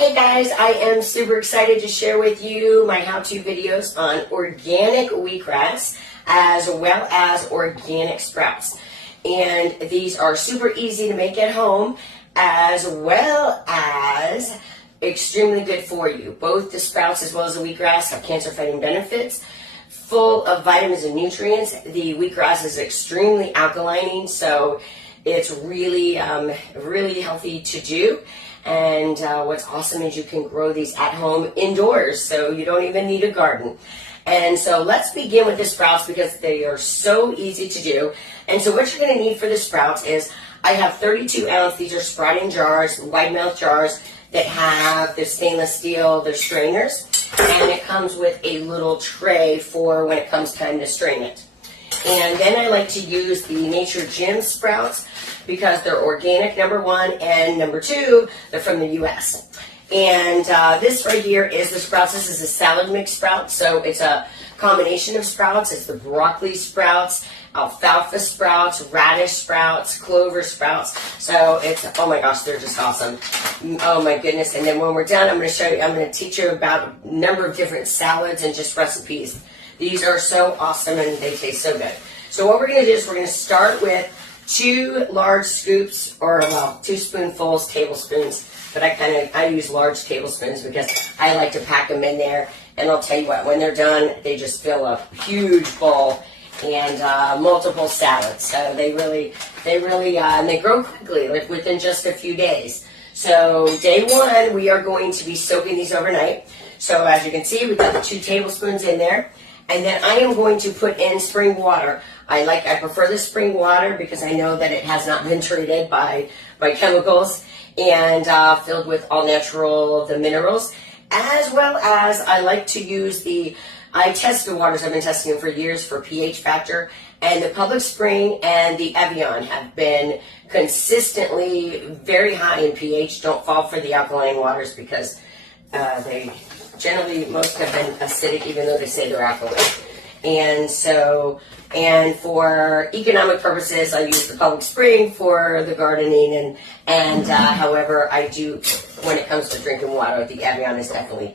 Hey guys, I am super excited to share with you my how-to videos on organic wheatgrass as well as organic sprouts. And these are super easy to make at home as well as extremely good for you. Both the sprouts as well as the wheatgrass have cancer-fighting benefits, full of vitamins and nutrients. The wheatgrass is extremely alkalining, so it's really healthy to do. And what's awesome is you can grow these at home indoors, so you don't even need a garden. And so let's begin with the sprouts because they are so easy to do. And so what you're going to need for the sprouts is I have 32 ounce, these are sprouting jars, wide mouth jars that have the stainless steel, they're strainers. And it comes with a little tray for when it comes time to strain it. And then I like to use the Nature Gym sprouts because they're organic, number one, and number two, they're from the U.S. And this right here is the sprouts. This is a salad mix sprout, so it's a combination of sprouts. It's the broccoli sprouts, alfalfa sprouts, radish sprouts, clover sprouts. So it's, oh my gosh, they're just awesome. Oh my goodness. And then when we're done, I'm going to teach you about a number of different salads and just recipes. These are so awesome and they taste so good. So what we're going to do is we're going to start with 2 large scoops, or well, 2 spoonfuls, tablespoons. But I use large tablespoons because I like to pack them in there. And I'll tell you what, when they're done, they just fill a huge bowl and multiple salads. So they really, and they grow quickly, like within just a few days. So day one, we are going to be soaking these overnight. So as you can see, we've got the 2 tablespoons in there. And then I am going to put in spring water. I prefer the spring water because I know that it has not been treated by chemicals and filled with all natural, the minerals. As well as I like to use I test the waters, I've been testing them for years for pH factor. And the Public Spring and the Evian have been consistently very high in pH. Don't fall for the alkaline waters because they generally, most have been acidic, even though they say they're alkaline. And so, and for economic purposes, I use the Public Spring for the gardening, and however, I do, when it comes to drinking water, the Evian is definitely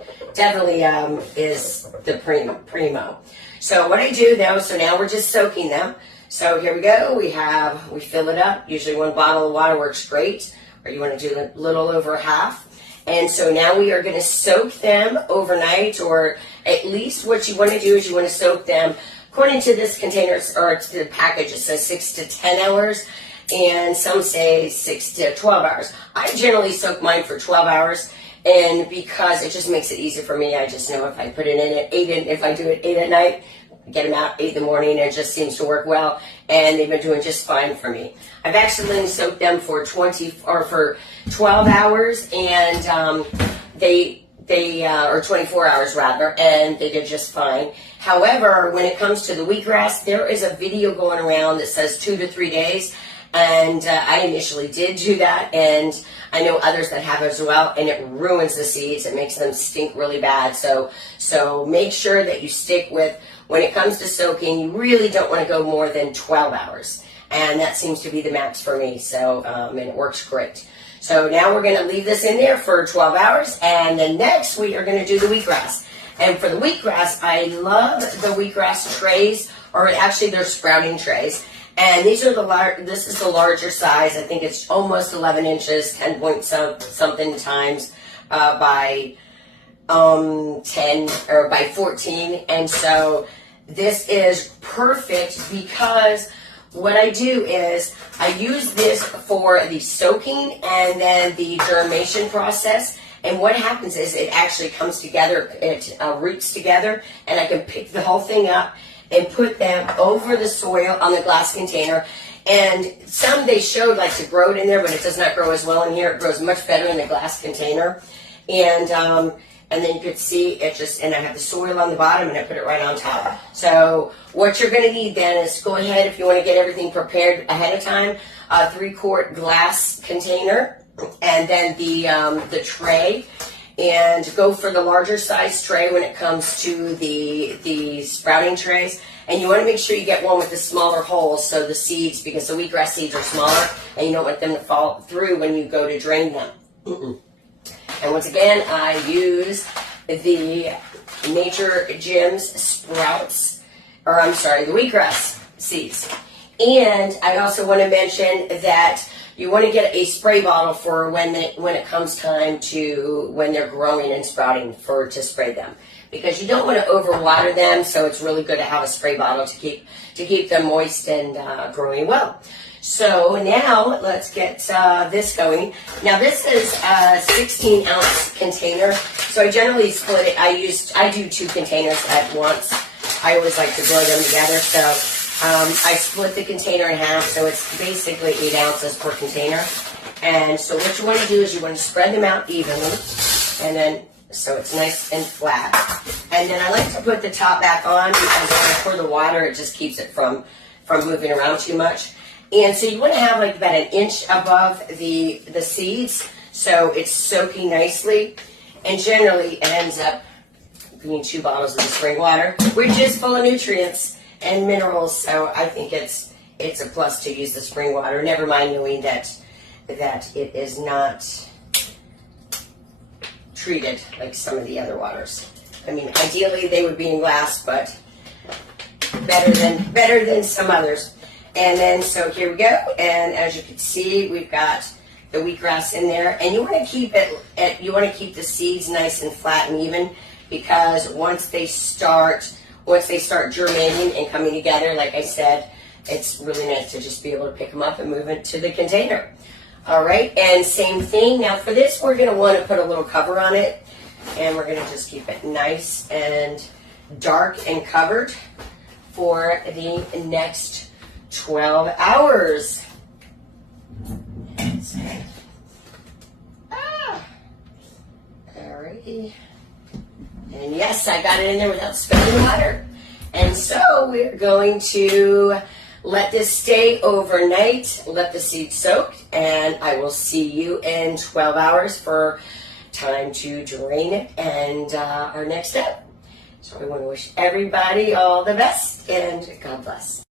is the primo. So what I do though, so now we're just soaking them. So here we go, we fill it up. Usually 1 bottle of water works great, or you want to do a little over half. And so now we are going to soak them overnight, or at least what you want to do is you want to soak them, according to this container, or to the package, it says 6 to 10 hours, and some say 6 to 12 hours. I generally soak mine for 12 hours, and because it just makes it easy for me, I just know if I put it in at 8, if I do it 8 at night, get them out 8 in the morning, it just seems to work well, and they've been doing just fine for me. I've actually soaked them for 12 hours, and or 24 hours rather, and they did just fine. However, when it comes to the wheatgrass, there is a video going around that says 2 to 3 days, and I initially did do that, and I know others that have as well, and it ruins the seeds. It makes them stink really bad. So make sure that you stick with, when it comes to soaking, you really don't want to go more than 12 hours. And that seems to be the max for me, so, and it works great. So now we're going to leave this in there for 12 hours, and then next we are going to do the wheatgrass. And for the wheatgrass, I love the wheatgrass trays, or actually they're sprouting trays. And these are this is the larger size. I think it's almost 11 inches, 10 point something times by 10 or by 14. And so this is perfect because what I do is I use this for the soaking and then the germination process. And what happens is it actually comes together, it roots together, and I can pick the whole thing up and put them over the soil on the glass container. And some they showed like to grow it in there, but it does not grow as well in here. It grows much better in the glass container. And then you could see it just, and I have the soil on the bottom and I put it right on top. So what you're going to need then is go ahead, if you want to get everything prepared ahead of time, a 3-quart glass container, and then the tray, and go for the larger size tray when it comes to the sprouting trays. And you want to make sure you get one with the smaller holes, so the seeds, because the wheatgrass seeds are smaller, and you don't want them to fall through when you go to drain them. And once again, I use the Nature Gems sprouts, or I'm sorry, the wheatgrass seeds. And I also want to mention that you want to get a spray bottle for when it comes time to, when they're growing and sprouting, to spray them. Because you don't want to overwater them, so it's really good to have a spray bottle to keep them moist and growing well. So now let's get this going. Now this is a 16-ounce container, so I generally split it. I do 2 containers at once. I always like to grow them together, so I split the container in half, so it's basically 8 ounces per container. And so what you want to do is you want to spread them out evenly, and then so it's nice and flat. And then I like to put the top back on because when I pour the water, it just keeps it from moving around too much. And so you want to have like about an inch above the seeds, so it's soaking nicely. And generally, it ends up being 2 bottles of the spring water, which is full of nutrients and minerals. So I think it's a plus to use the spring water. Never mind knowing that it is not treated like some of the other waters. I mean, ideally they would be in glass, but better than some others. And then, so here we go, and as you can see, we've got the wheatgrass in there, and you want to keep the seeds nice and flat and even, because once they start germinating and coming together, like I said, it's really nice to just be able to pick them up and move into the container. All right, and same thing. Now for this, we're going to want to put a little cover on it, and we're going to just keep it nice and dark and covered for the next 12 hours. Alrighty. And yes, I got it in there without spilling water. And so we're going to let this stay overnight, let the seeds soak, and I will see you in 12 hours for time to drain it and our next step. So I want to wish everybody all the best, and God bless.